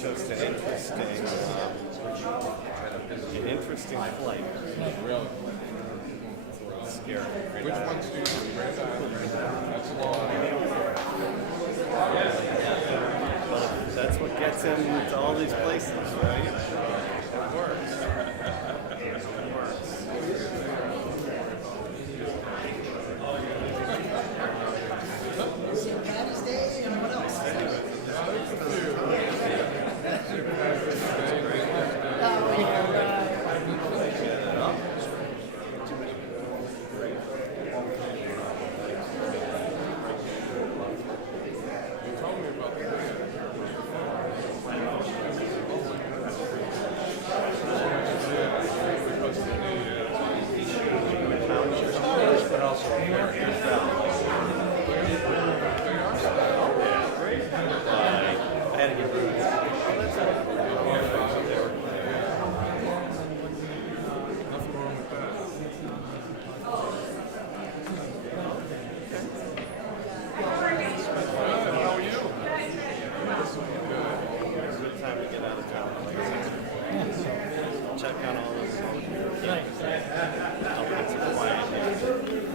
just an interesting flight. Really? Scary. Which ones do you do? That's long. Well, that's what gets him to all these places, right? It works. It works. Check out all this. I'll put some quiet here.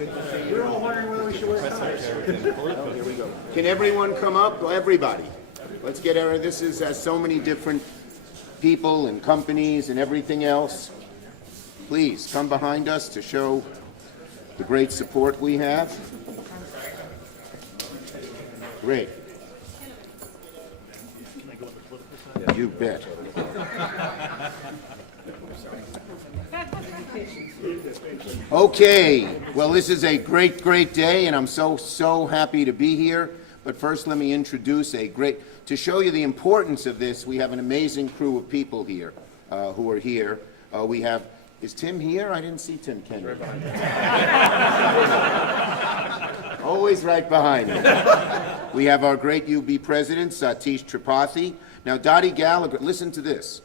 We're all wondering whether we should wear ties. Here we go. Can everyone come up? Everybody. Let's get our, this is so many different people and companies and everything else. Please come behind us to show the great support we have. Great. You bet. Okay, well, this is a great, great day, and I'm so happy to be here. But first, let me introduce to show you the importance of this, we have an amazing crew of people here who are here. We have, is Tim here? I didn't see Tim Kennedy. Always right behind me. We have our great UB president, Satish Tripathi. Now, Dottie Gallagher, listen to this.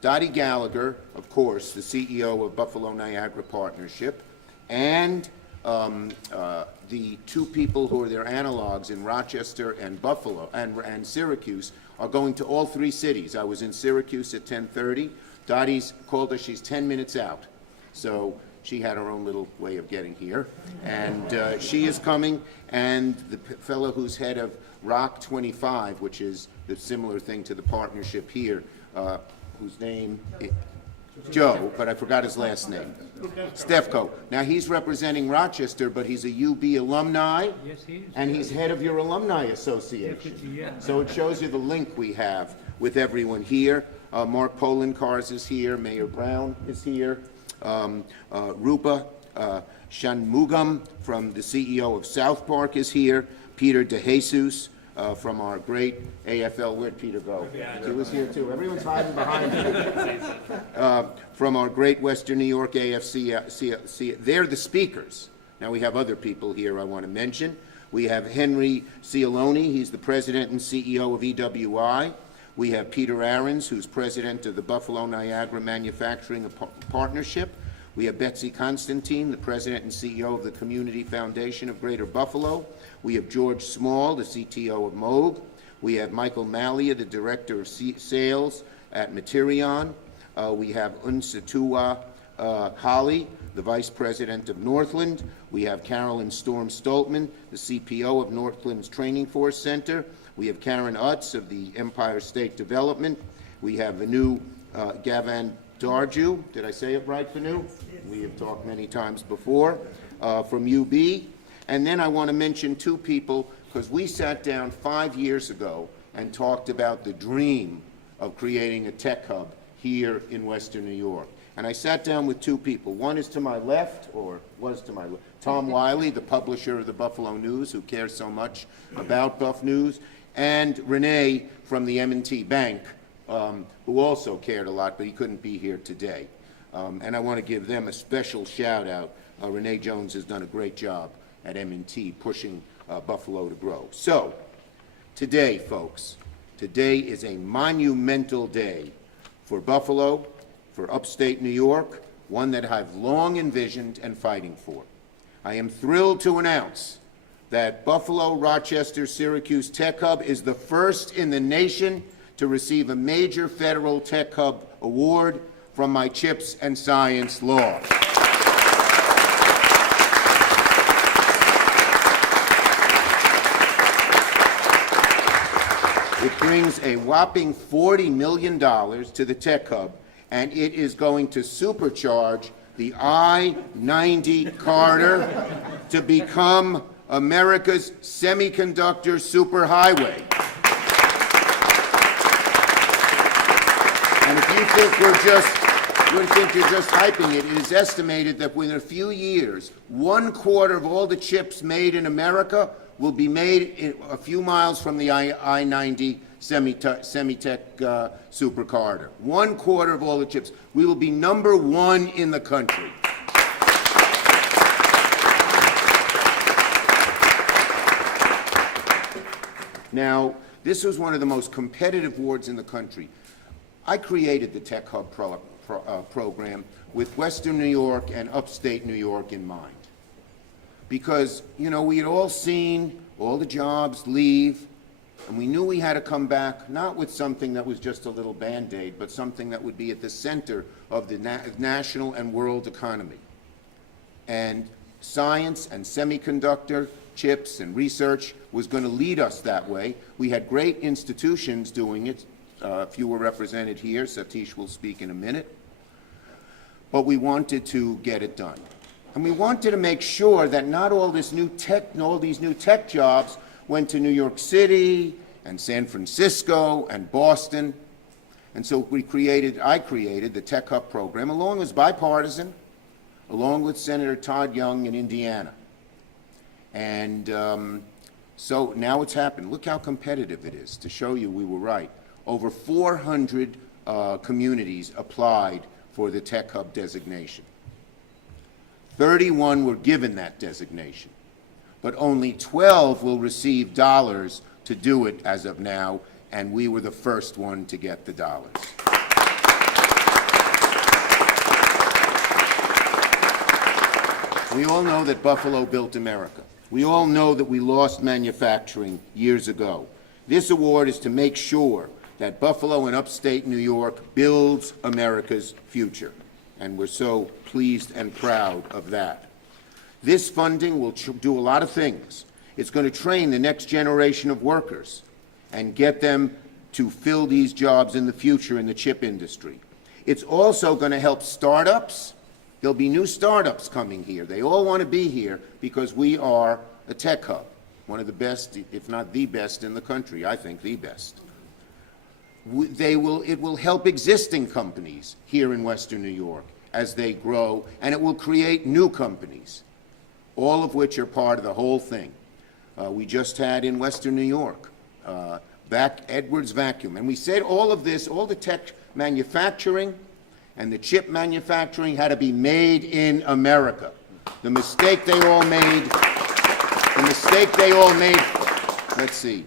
Dottie Gallagher, of course, the CEO of Buffalo Niagara Partnership, and the two people who are their analogs in Rochester and Buffalo and Syracuse are going to all three cities. I was in Syracuse at 10:30. Dottie's called us, she's 10 minutes out. So she had her own little way of getting here. And she is coming, and the fellow who's head of Rock 25, which is the similar thing to the partnership here, whose name is Joe, but I forgot his last name. Stefko. Now he's representing Rochester, but he's a UB alumni, Yes, he is. and he's head of your alumni association. Yeah. So it shows you the link we have with everyone here. Mark Polenkars is here. Mayor Brown is here. Rupa Shanmugam from the CEO of South Park is here. Peter DeJesus from our great AFL, where'd Peter go? He was here too. Everyone's hiding behind him. From our great Western New York AFC, they're the speakers. Now we have other people here I want to mention. We have Henry Cialone, he's the president and CEO of EWI. We have Peter Ahrens, who's president of the Buffalo Niagara Manufacturing Partnership. We have Betsy Constantine, the president and CEO of the Community Foundation of Greater Buffalo. We have George Small, the CTO of Moog. We have Michael Malia, the director of sales at Materion. We have Unsatua Holly, the vice president of Northland. We have Carolyn Storm Stoltman, the CPO of Northland's Training Force Center. We have Karen Utz of the Empire State Development. We have Vanu Gavan Darju. Did I say it right, Vanu? We have talked many times before from UB. And then I want to mention two people, because we sat down 5 years ago and talked about the dream of creating a tech hub here in Western New York. And I sat down with two people. One is to my left, or was to my left, Tom Wiley, the publisher of the Buffalo News, who cares so much about Buff News, and Renee from the M&T Bank, who also cared a lot, but he couldn't be here today. And I want to give them a special shout out. Renee Jones has done a great job at M&T pushing Buffalo to grow. So today, folks, today is a monumental day for Buffalo, for upstate New York, one that I've long envisioned and fighting for. I am thrilled to announce that Buffalo, Rochester, Syracuse Tech Hub is the first in the nation to receive a major federal Tech Hub award from my CHIPS and Science Law. It brings a whopping $40 million to the Tech Hub, and it is going to supercharge the I-90 corridor to become America's semiconductor superhighway. And if you think you're just hyping it, it is estimated that within a few years, 1/4 of all the chips made in America will be made a few miles from the I-90 Semitech super corridor. 1/4 of all the chips. We will be #1 in the country. Now, this was one of the most competitive awards in the country. I created the Tech Hub program with Western New York and upstate New York in mind. Because, you know, we had all seen all the jobs leave, and we knew we had to come back, not with something that was just a little Band-Aid, but something that would be at the center of the national and world economy. And science and semiconductor chips and research was going to lead us that way. We had great institutions doing it. A few were represented here. Satish will speak in a minute. But we wanted to get it done. And we wanted to make sure that not all this new tech, all these new tech jobs went to New York City and San Francisco and Boston. And so I created the Tech Hub program, along with bipartisan, along with Senator Todd Young in Indiana. And so now it's happened. Look how competitive it is, to show you we were right. Over 400 communities applied for the Tech Hub designation. 31 were given that designation, but only 12 will receive dollars to do it as of now, and we were the first one to get the dollars. We all know that Buffalo built America. We all know that we lost manufacturing years ago. This award is to make sure that Buffalo and upstate New York builds America's future, and we're so pleased and proud of that. This funding will do a lot of things. It's going to train the next generation of workers and get them to fill these jobs in the future in the chip industry. It's also going to help startups. There'll be new startups coming here. They all want to be here because we are a tech hub, one of the best, if not the best in the country, I think the best. It will help existing companies here in Western New York as they grow, and it will create new companies, all of which are part of the whole thing. We just had in Western New York, Edwards Vacuum, and we said all of this, all the tech manufacturing and the chip manufacturing had to be made in America. The mistake they all made, let's see,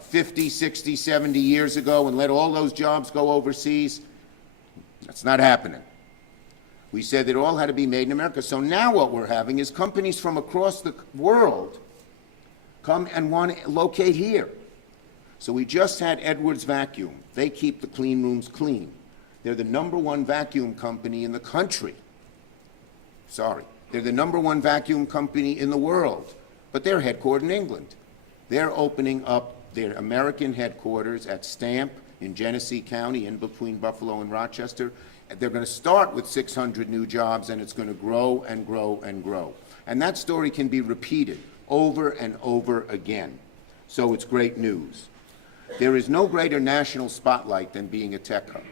50, 60, 70 years ago and let all those jobs go overseas, that's not happening. We said that it all had to be made in America. So now what we're having is companies from across the world come and want to locate here. So we just had Edwards Vacuum. They keep the clean rooms clean. They're the #1 vacuum company in the country. Sorry. They're the #1 vacuum company in the world, but they're headquartered in England. They're opening up their American headquarters at Stamp in Genesee County, in between Buffalo and Rochester. They're going to start with 600 new jobs, and it's going to grow and grow and grow. And that story can be repeated over and over again. So it's great news. There is no greater national spotlight than being a tech hub.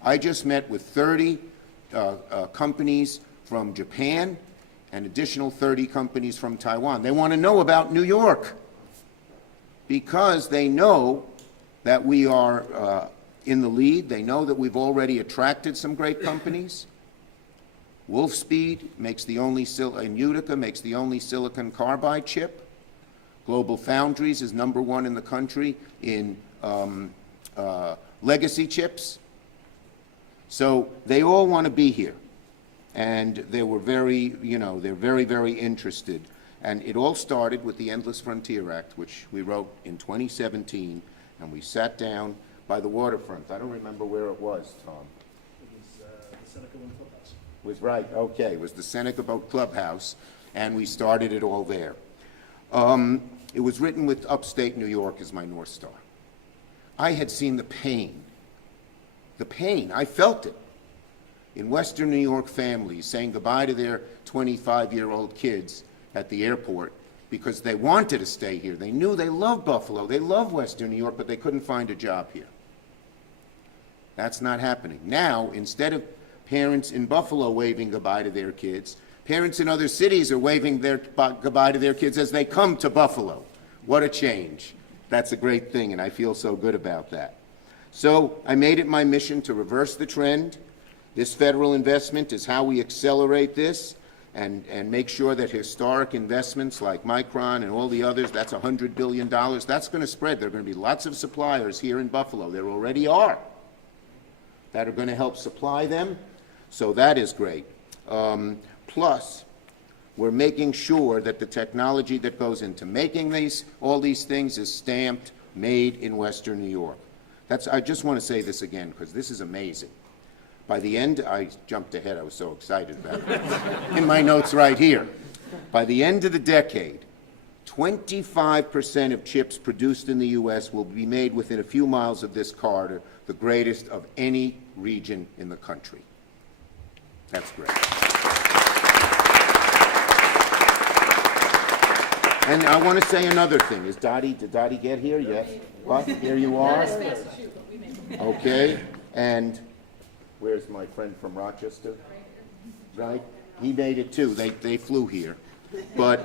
I just met with 30 companies from Japan and additional 30 companies from Taiwan. They want to know about New York because they know that we are in the lead. They know that we've already attracted some great companies. Wolfspeed makes the only, in Utica, makes the only silicon carbide chip. Global Foundries is #1 in the country in legacy chips. So they all want to be here. And they were very, they're very, very interested. And it all started with the Endless Frontier Act, which we wrote in 2017, and we sat down by the waterfront. I don't remember where it was, Tom. It was the Seneca One Clubhouse. Was right, okay. It was the Seneca Boat Clubhouse, and we started it all there. It was written with upstate New York as my North Star. I had seen the pain. The pain, I felt it. In Western New York families saying goodbye to their 25-year-old kids at the airport because they wanted to stay here. They knew they loved Buffalo, they loved Western New York, but they couldn't find a job here. That's not happening. Now, instead of parents in Buffalo waving goodbye to their kids, parents in other cities are waving goodbye to their kids as they come to Buffalo. What a change. That's a great thing, and I feel so good about that. So I made it my mission to reverse the trend. This federal investment is how we accelerate this and make sure that historic investments like Micron and all the others, that's $100 billion, that's going to spread. There are going to be lots of suppliers here in Buffalo. There already are that are going to help supply them. So that is great. Plus, we're making sure that the technology that goes into making all these things is stamped, made in Western New York. I just want to say this again because this is amazing. By the end, I jumped ahead. I was so excited about it. In my notes right here. By the end of the decade, 25% of chips produced in the U.S. will be made within a few miles of this corridor, the greatest of any region in the country. That's great. And I want to say another thing. Did Dottie get here? Yes. What? Here you are. Okay. And where's my friend from Rochester? Right? He made it too. They flew here. But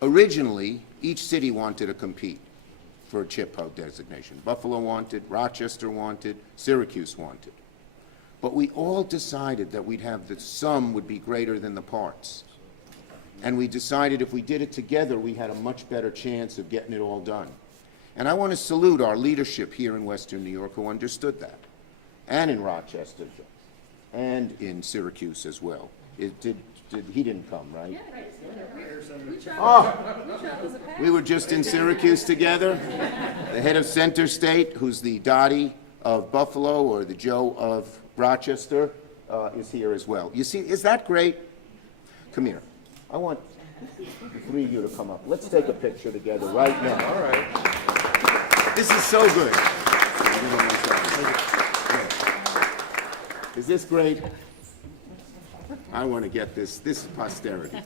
originally, each city wanted to compete for a chip hub designation. Buffalo wanted, Rochester wanted, Syracuse wanted. But we all decided that we'd have the sum would be greater than the parts. And we decided if we did it together, we had a much better chance of getting it all done. And I want to salute our leadership here in Western New York who understood that, and in Rochester, and in Syracuse as well. He didn't come, right? Yeah, right. Oh, we were just in Syracuse together. The head of Interstate, who's the Dottie of Buffalo or the Joe of Rochester, is here as well. You see, is that great? Come here. I want the three of you to come up. Let's take a picture together right now. All right. This is so good. Is this great? I want to get this. This is posterity.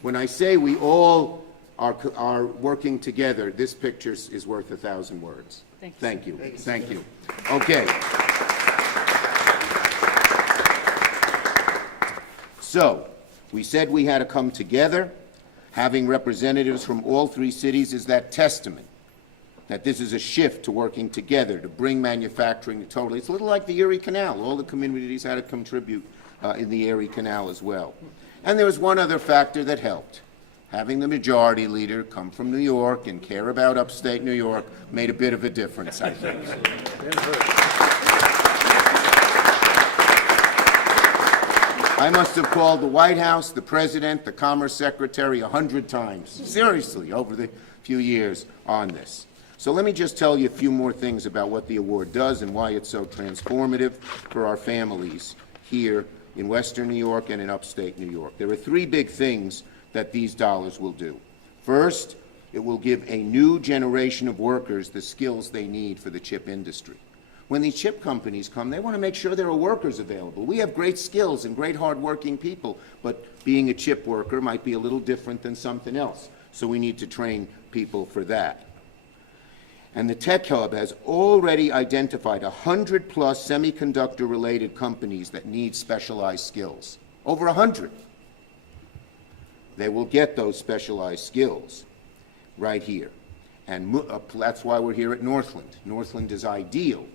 When I say we all are working together, this picture is worth 1,000 words. Thank you. Thank you. Okay. So, we said we had to come together. Having representatives from all three cities is that testament that this is a shift to working together to bring manufacturing to totally. It's a little like the Erie Canal. All the communities had to contribute in the Erie Canal as well. And there was one other factor that helped. Having the majority leader come from New York and care about upstate New York made a bit of a difference, I think. I must have called the White House, the President, the Commerce Secretary 100 times, seriously, over the few years on this. So let me just tell you a few more things about what the award does and why it's so transformative for our families here in Western New York and in upstate New York. There are three big things that these dollars will do. First, it will give a new generation of workers the skills they need for the chip industry. When these chip companies come, they want to make sure there are workers available. We have great skills and great hard-working people, but being a chip worker might be a little different than something else. So we need to train people for that. And the Tech Hub has already identified 100+ semiconductor-related companies that need specialized skills. Over 100. They will get those specialized skills right here. And that's why we're here at Northland. Northland is ideal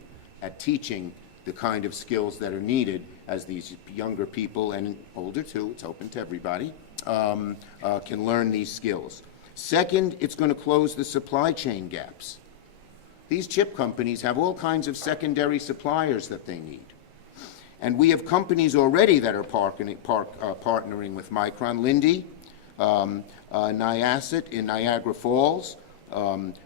at teaching the kind of skills that are needed as these younger people, and older too, it's open to everybody, can learn these skills. Second, it's going to close the supply chain gaps. These chip companies have all kinds of secondary suppliers that they need. And we have companies already that are partnering with Micron, Linde, Niacet in Niagara Falls,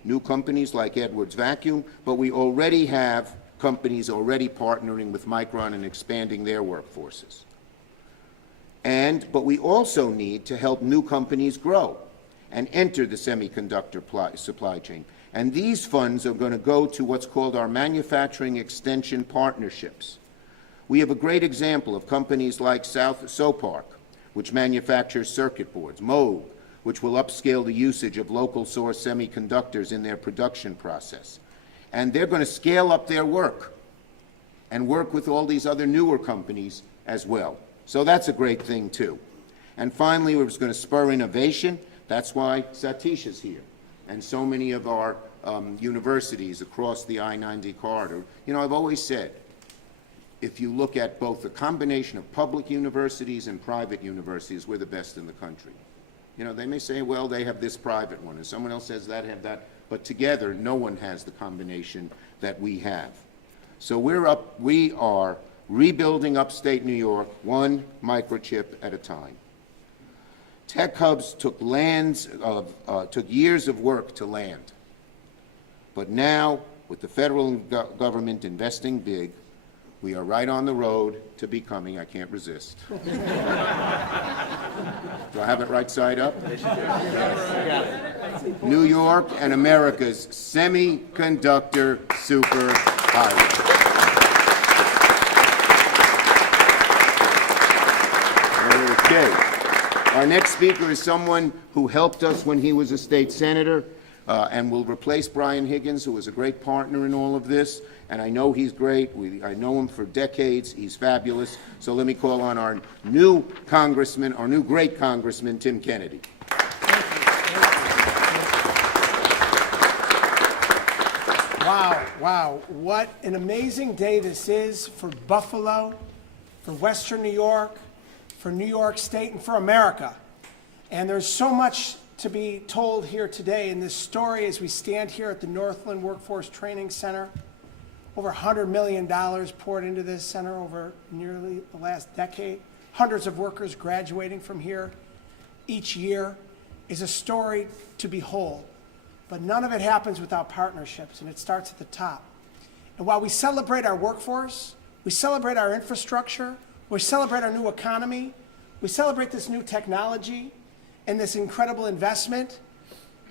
new companies like Edwards Vacuum, but we already have companies already partnering with Micron and expanding their workforces. But we also need to help new companies grow and enter the semiconductor supply chain. And these funds are going to go to what's called our manufacturing extension partnerships. We have a great example of companies like SoPark, which manufactures circuit boards, Moog, which will upscale the usage of local source semiconductors in their production process. And they're going to scale up their work and work with all these other newer companies as well. So that's a great thing too. And finally, we're going to spur innovation. That's why Satish is here. And so many of our universities across the I-90 corridor. You know, I've always said, if you look at both the combination of public universities and private universities, we're the best in the country. You know, they may say, well, they have this private one, and someone else says that, have that, but together, no one has the combination that we have. So we are rebuilding upstate New York, one microchip at a time. Tech hubs took years of work to land. But now, with the federal government investing big, We are right on the road to becoming, I can't resist. Do I have it right side up? New York and America's semiconductor superhighway. Okay. Our next speaker is someone who helped us when he was a state senator and will replace Brian Higgins, who was a great partner in all of this. And I know he's great. I know him for decades. He's fabulous. So let me call on our new congressman, our new great congressman, Tim Kennedy. Wow, what an amazing day this is for Buffalo, for Western New York, for New York State, and for America. And there's so much to be told here today in this story as we stand here at the Northland Workforce Training Center. Over $100 million poured into this center over nearly the last decade. Hundreds of workers graduating from here each year is a story to behold. But none of it happens without partnerships, and it starts at the top. And while we celebrate our workforce, we celebrate our infrastructure, we celebrate our new economy, we celebrate this new technology and this incredible investment,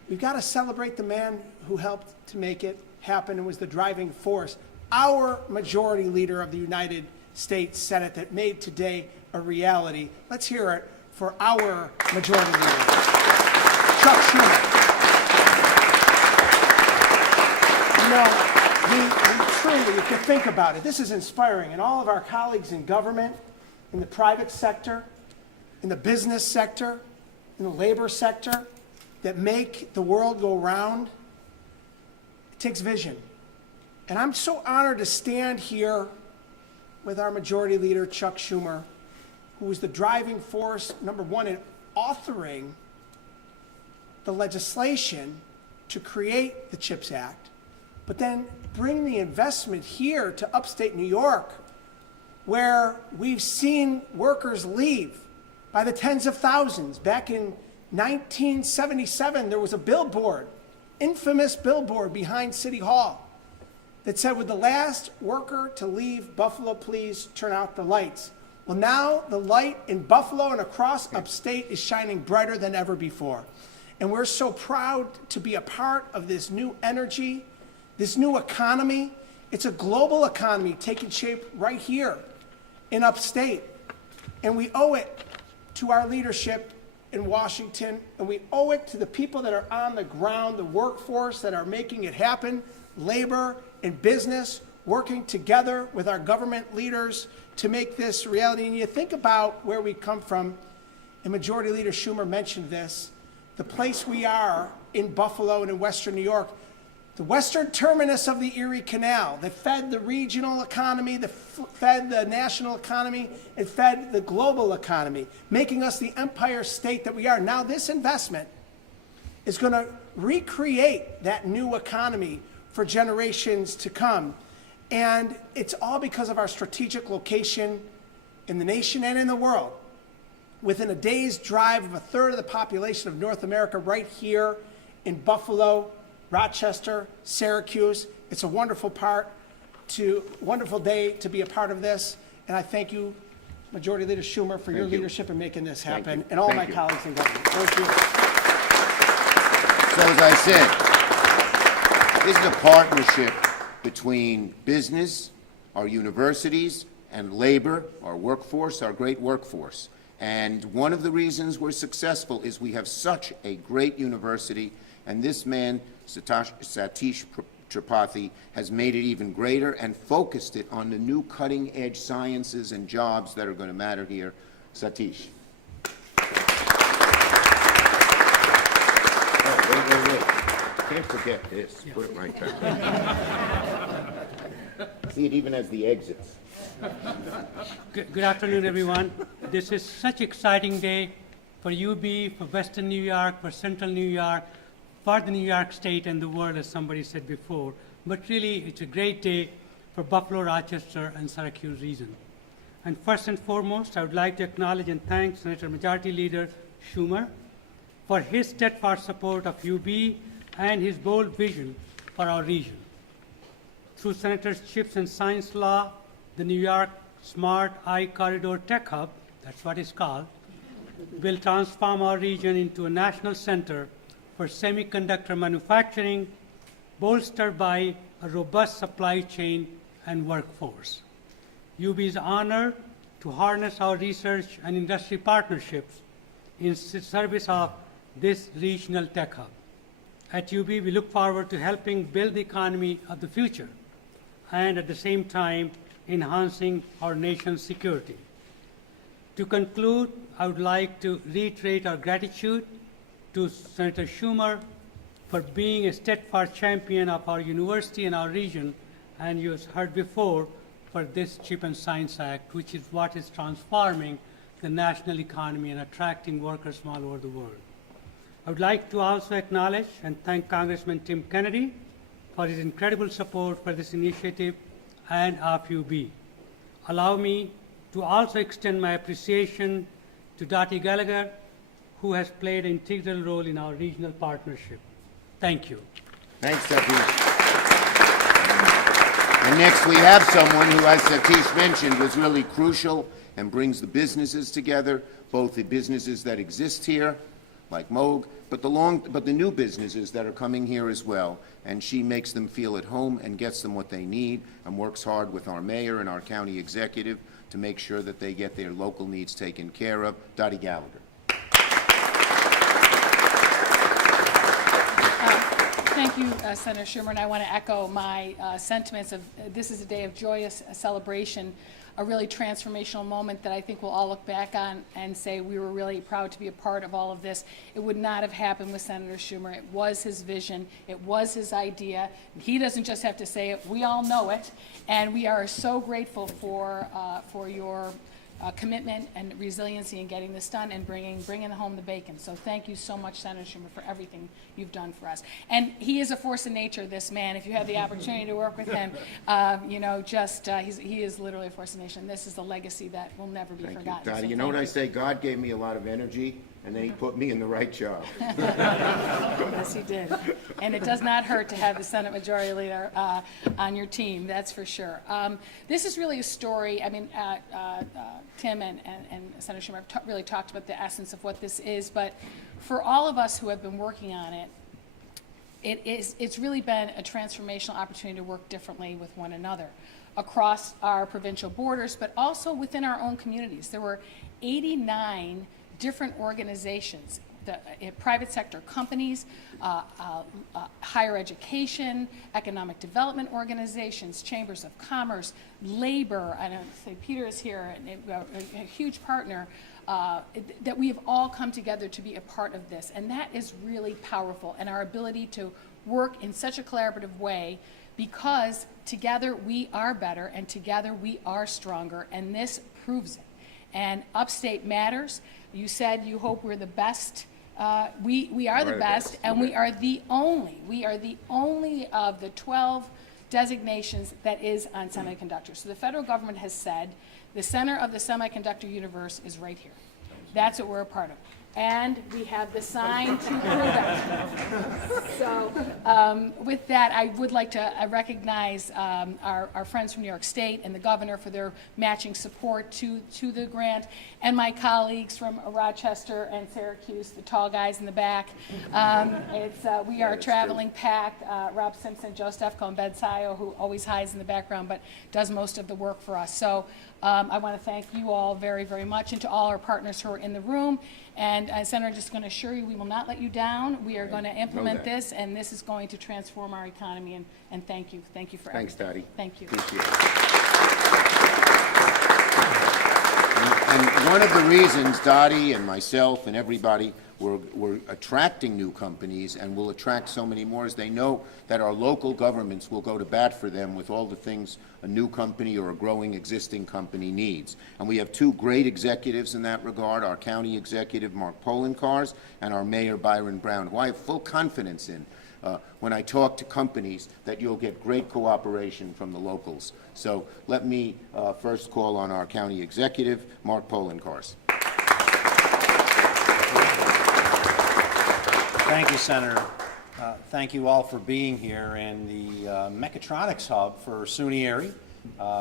we've got to celebrate the man who helped to make it happen and was the driving force, our majority leader of the United States Senate that made today a reality. Let's hear it for our majority leader, Chuck Schumer. You know, he truly, if you think about it, this is inspiring. And all of our colleagues in government, in the private sector, in the business sector, in the labor sector, that make the world go round, it takes vision. And I'm so honored to stand here with our majority leader, Chuck Schumer, who was the driving force, number one, in authoring the legislation to create the CHIPS Act, but then bring the investment here to upstate New York, where we've seen workers leave by the tens of thousands. Back in 1977, there was a billboard, infamous billboard behind City Hall, that said, "Would the last worker to leave Buffalo please turn out the lights?" Well, now the light in Buffalo and across upstate is shining brighter than ever before. And we're so proud to be a part of this new energy, this new economy. It's a global economy taking shape right here in upstate. And we owe it to our leadership in Washington, and we owe it to the people that are on the ground, the workforce that are making it happen, labor and business, working together with our government leaders to make this reality. And you think about where we come from, and Majority Leader Schumer mentioned this, the place we are in Buffalo and in Western New York, the western terminus of the Erie Canal that fed the regional economy, that fed the national economy, and fed the global economy, making us the empire state that we are. Now this investment is going to recreate that new economy for generations to come. And it's all because of our strategic location in the nation and in the world. Within a day's drive of a third of the population of North America right here in Buffalo, Rochester, Syracuse. It's a wonderful wonderful day to be a part of this. And I thank you, Majority Leader Schumer, for your leadership in making this happen, and all my colleagues in government. Thank you. So as I said, this is a partnership between business, our universities, and labor, our workforce, our great workforce. And one of the reasons we're successful is we have such a great university, and this man, Satish Tripathi, has made it even greater and focused it on the new cutting-edge sciences and jobs that are going to matter here. Satish. Oh, wait. Can't forget this. Yeah. Put it right there. See, it even has the exits. Good afternoon, everyone. This is such an exciting day for UB, for Western New York, for Central New York, for the New York State and the world, as somebody said before. But really, it's a great day for Buffalo, Rochester, and Syracuse region. And first and foremost, I would like to acknowledge and thank Senator Majority Leader Schumer for his steadfast support of UB and his bold vision for our region. Through Senator's CHIPS and Science Law, the New York Smart I-Corridor Tech Hub, that's what it's called, will transform our region into a national center for semiconductor manufacturing, bolstered by a robust supply chain and workforce. UB is honored to harness our research and industry partnerships in service of this regional tech hub. At UB, we look forward to helping build the economy of the future and at the same time enhancing our nation's security. To conclude, I would like to reiterate our gratitude to Senator Schumer for being a steadfast champion of our university and our region, and you heard before, for this Chip and Science Act, which is what is transforming the national economy and attracting workers from all over the world. I would like to also acknowledge and thank Congressman Tim Kennedy for his incredible support for this initiative and of UB. Allow me to also extend my appreciation to Dottie Gallagher, who has played an integral role in our regional partnership. Thank you. Thanks, Satish. And next we have someone who, as Satish mentioned, was really crucial and brings the businesses together, both the businesses that exist here, like Moog, but the new businesses that are coming here as well. And she makes them feel at home and gets them what they need and works hard with our mayor and our county executive to make sure that they get their local needs taken care of. Dottie Gallagher. Thank you, Senator Schumer, and I want to echo my sentiments of this is a day of joyous celebration, a really transformational moment that I think we'll all look back on and say we were really proud to be a part of all of this. It would not have happened with Senator Schumer. It was his vision. It was his idea. He doesn't just have to say it. We all know it, and we are so grateful for your commitment and resiliency in getting this done and bringing home the bacon. So thank you so much, Senator Schumer, for everything you've done for us. And he is a force of nature, this man. If you have the opportunity to work with him, he is literally a force of nature. And this is a legacy that will never be Thank you, forgotten. Dottie. So You know what thank I say? God gave me a lot of energy, and then he put me in the right job. Yes, he did. And it does not hurt to have the Senate Majority Leader on your team, that's for sure. This is really a story, I mean, Tim and Senator Schumer have really talked about the essence of what this is, but for all of us who have been working on it, it's really been a transformational opportunity to work differently with one another across our provincial borders, but also within our own communities. There were 89 different organizations, private sector companies, higher education, economic development organizations, chambers of commerce, labor. I don't say Peter is here, a huge partner, that we have all come together to be a part of this. And that is really powerful, and our ability to work in such a collaborative way, because together we are better and together we are stronger, and this proves it. And Upstate matters. You said you hope we're the best. We are the best, and we are the only of the 12 designations that is on semiconductors. So the federal government has said the center of the semiconductor universe is right here. That's what we're a part of. And we have the sign to prove it. So with that, I would like to recognize our friends from New York State and the governor for their matching support to the grant, and my colleagues from Rochester and Syracuse, the tall guys in the back. We are a traveling pack. Rob Simpson, Joe Stefko, and Ben Sayo, who always hides in the background but does most of the work for us. So I want to thank you all very, very much, and to all our partners who are in the room. And Senator, just going to assure you, we will not let you down. We are going to implement this, and this is going to transform our economy. And thank you. Thank you for everything. Thanks, Dottie. Thank you. Appreciate it. And one of the reasons Dottie and myself and everybody we're attracting new companies and will attract so many more is they know that our local governments will go to bat for them with all the things a new company or a growing existing company needs. And we have two great executives in that regard, our county executive, Mark Polenkars, and our mayor, Byron Brown, who I have full confidence in when I talk to companies that you'll get great cooperation from the locals. So let me first call on our county executive, Mark Polenkars. Thank you, Senator. Thank you all for being here, and the Mechatronics Hub for SUNY Erie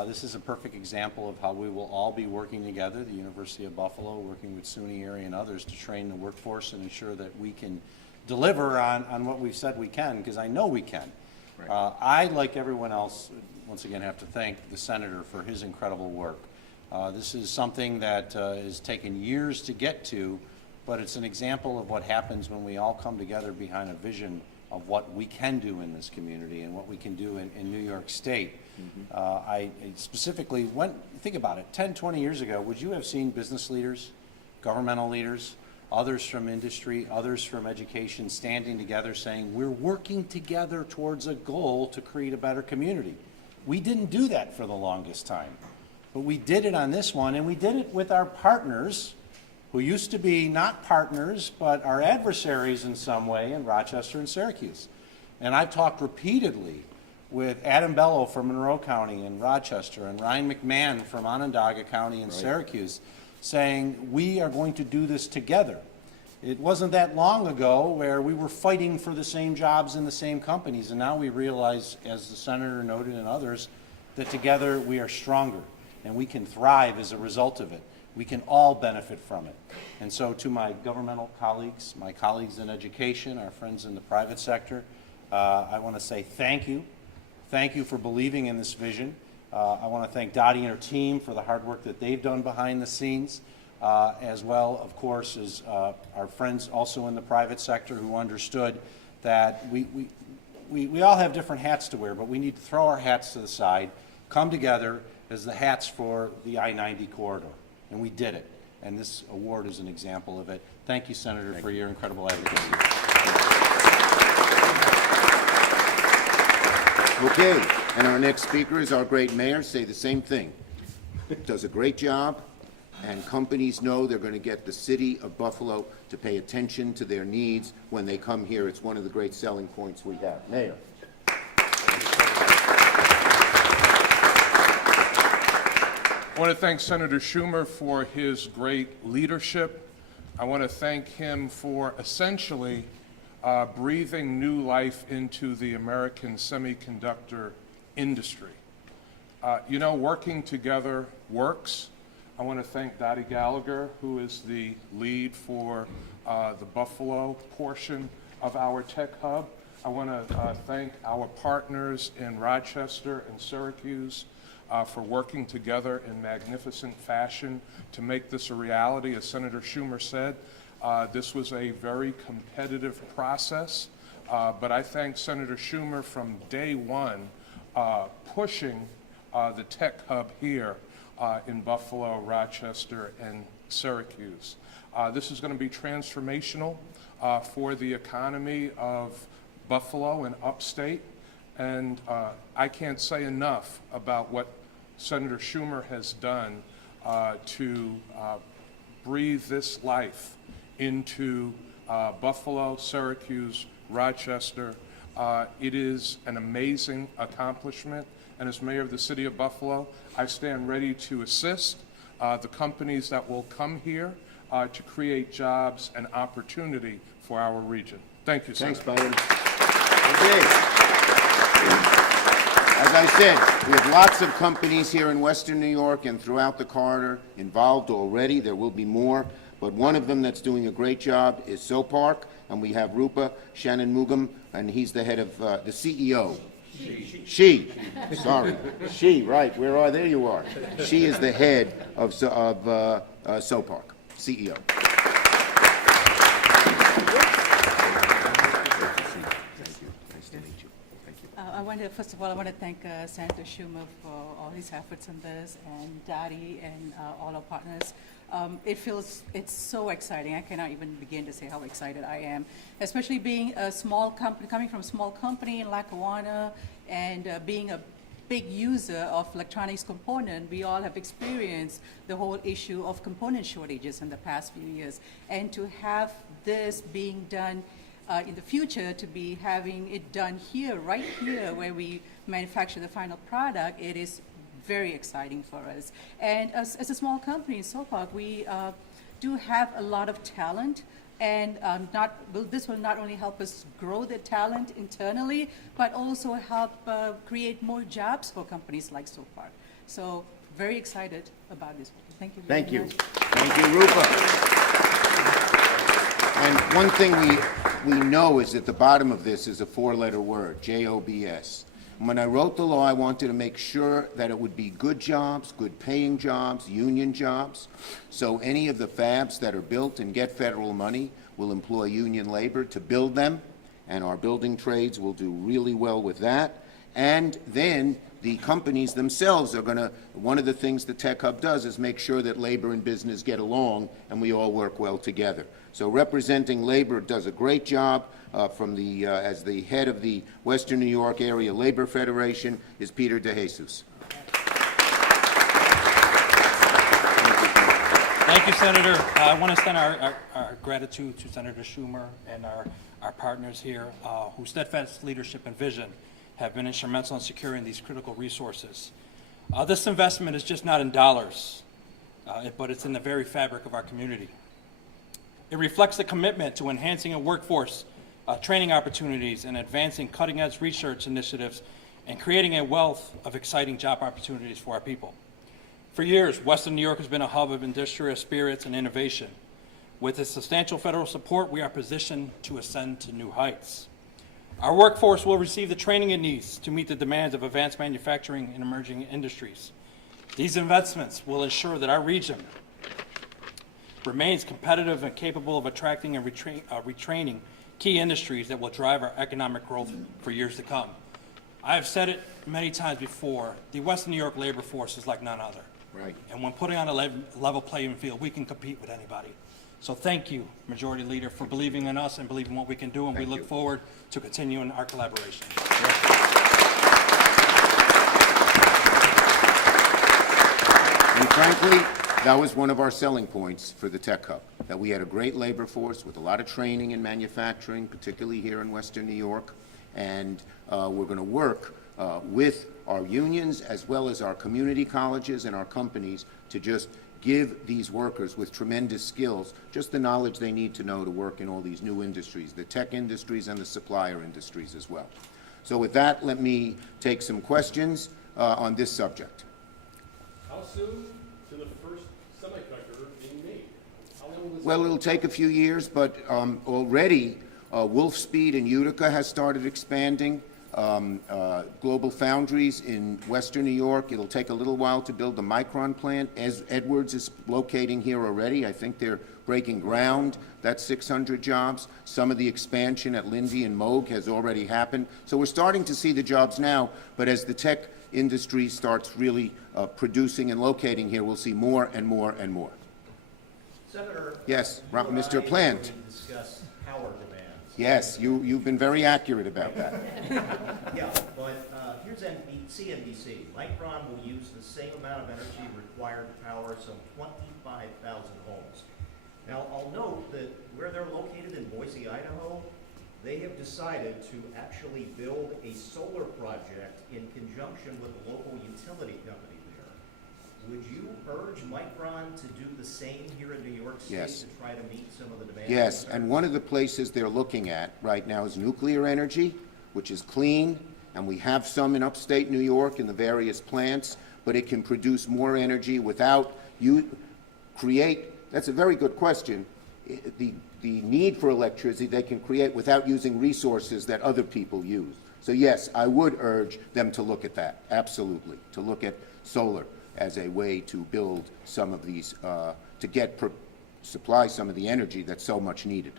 This is a perfect example of how we will all be working together, the University of Buffalo, working with SUNY area and others to train the workforce and ensure that we can deliver on what we've said we can, because I know we can. I, like everyone else, once again have to thank the Senator for his incredible work. This is something that has taken years to get to, but it's an example of what happens when we all come together behind a vision of what we can do in this community and what we can do in New York State. I specifically, think about it, 10, 20 years ago, would you have seen business leaders, governmental leaders, others from industry, others from education standing together saying, we're working together towards a goal to create a better community? We didn't do that for the longest time, but we did it on this one, and we did it with our partners, who used to be not partners, but our adversaries in some way in Rochester and Syracuse. And I've talked repeatedly with Adam Bello from Monroe County and Rochester and Ryan McMahon from Onondaga County and Syracuse, saying we are going to do this together. It wasn't that long ago where we were fighting for the same jobs in the same companies, and now we realize, as the Senator noted and others, that together we are stronger and we can thrive as a result of it. We can all benefit from it. And so to my governmental colleagues, my colleagues in education, our friends in the private sector, I want to say thank you. Thank you for believing in this vision. I want to thank Dottie and her team for the hard work that they've done behind the scenes, as well, of course, as our friends also in the private sector who understood that we all have different hats to wear, but we need to throw our hats to the side, come together as the hats for the I-90 corridor. And we did it. And this award is an example of it. Thank you, Senator, for your incredible advocacy. Okay, and our next speaker is our great mayor. Say the same thing. Does a great job, and companies know they're going to get the city of Buffalo to pay attention to their needs when they come here. It's one of the great selling points we have. Mayor. I want to thank Senator Schumer for his great leadership. I want to thank him for essentially breathing new life into the American semiconductor industry. You know, working together works. I want to thank Dottie Gallagher, who is the lead for the Buffalo portion of our tech hub. I want to thank our partners in Rochester and Syracuse for working together in magnificent fashion to make this a reality. As Senator Schumer said, this was a very competitive process, but I thank Senator Schumer from day one pushing the tech hub here in Buffalo, Rochester, and Syracuse. This is going to be transformational for the economy of Buffalo and upstate. And I can't say enough about what Senator Schumer has done to breathe this life into Buffalo, Syracuse, Rochester. It is an amazing accomplishment. And as mayor of the city of Buffalo, I stand ready to assist the companies that will come here to create jobs and opportunity for our region. Thank you, Senator. Thanks, Byron. Okay. As I said, we have lots of companies here in Western New York and throughout the corridor involved already. There will be more, but one of them that's doing a great job is SoPark, and we have Rupa Shanmugam, and he's the head of the CEO. She, right, where are, there you are. She is the head of SoPark, CEO. First of all, I want to thank Senator Schumer for all his efforts in this, and Dottie and all our partners. It's so exciting. I cannot even begin to say how excited I am, especially being a small company, coming from a small company in Lackawanna, and being a big user of electronics component. We all have experienced the whole issue of component shortages in the past few years, and to have this being done in the future, to be having it done here, right here, where we manufacture the final product, it is very exciting for us. And as a small company in SoPark, we do have a lot of talent And this will not only help us grow the talent internally, but also help create more jobs for companies like Sopar. So very excited about this. Thank you very Thank you. much. Thank you, Rupa. And one thing we know is at the bottom of this is a four-letter word, J-O-B-S. When I wrote the law, I wanted to make sure that it would be good jobs, good-paying jobs, union jobs. So any of the fabs that are built and get federal money will employ union labor to build them, and our building trades will do really well with that. And then the companies themselves are going to, one of the things the Tech Hub does is make sure that labor and business get along and we all work well together. So representing labor does a great job. As the head of the Western New York Area Labor Federation is Peter DeJesus. Thank you, Senator. I want to extend our gratitude to Senator Schumer and our partners here whose steadfast leadership and vision have been instrumental in securing these critical resources. This investment is just not in dollars, but it's in the very fabric of our community. It reflects the commitment to enhancing a workforce, training opportunities, and advancing cutting-edge research initiatives, and creating a wealth of exciting job opportunities for our people. For years, Western New York has been a hub of industrial spirits and innovation. With its substantial federal support, we are positioned to ascend to new heights. Our workforce will receive the training it needs to meet the demands of advanced manufacturing and emerging industries. These investments will ensure that our region remains competitive and capable of attracting and retraining key industries that will drive our economic growth for years to come. I have said it many times before, the Western New York labor force is like none other. Right. And when putting on a level playing field, we can compete with anybody. So thank you, Majority Leader, for believing in us and believing what we can do, and we look forward to continuing our collaboration. And frankly, that was one of our selling points for the Tech Hub, that we had a great labor force with a lot of training in manufacturing, particularly here in Western New York, and we're going to work with our unions as well as our community colleges and our companies to just give these workers with tremendous skills just the knowledge they need to know to work in all these new industries, the tech industries and the supplier industries as well. So with that, let me take some questions on this subject. How soon to the first semiconductor being made? How long was Well, it'll take a few years, but already Wolfspeed in Utica has started expanding. Global Foundries in Western New York, it'll take a little while to build the Micron plant. As Edwards is locating here already, I think they're breaking ground. That's 600 jobs. Some of the expansion at Lindsay and Moog has already happened. So we're starting to see the jobs now, but as the tech industry starts really producing and locating here, we'll see more and more and more. Senator. Yes, you and Mr. I Plant. discuss power demands. Yes, you've been very accurate about that. Yeah, but here's CNBC. Micron will use the same amount of energy required to power some 25,000 homes. Now, I'll note that where they're located in Boise, Idaho, they have decided to actually build a solar project in conjunction with a local utility company there. Would you urge Micron to do the same here in New York State Yes. to try to meet some of the demands? Yes, and one of the places they're looking at right now is nuclear energy, which is clean, and we have some in upstate New York in the various plants, but it can produce more energy without that's a very good question. The need for electricity they can create without using resources that other people use. So yes, I would urge them to look at that, absolutely, to look at solar as a way to build some of these, supply some of the energy that's so much needed.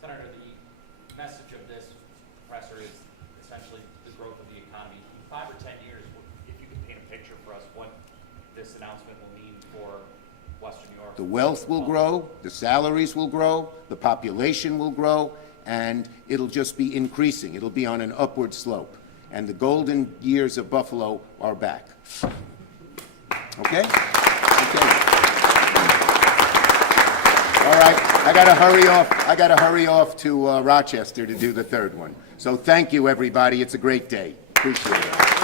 Senator, the message of this presser is essentially the growth of the economy. In 5 or 10 years, if you could paint a picture for us what this announcement will mean for Western New York. The wealth will grow, the salaries will grow, the population will grow, and it'll just be increasing. It'll be on an upward slope. And the golden years of Buffalo are back. Okay? Okay. All right, I gotta hurry off to Rochester to do the third one. So thank you, everybody. It's a great day. Appreciate it.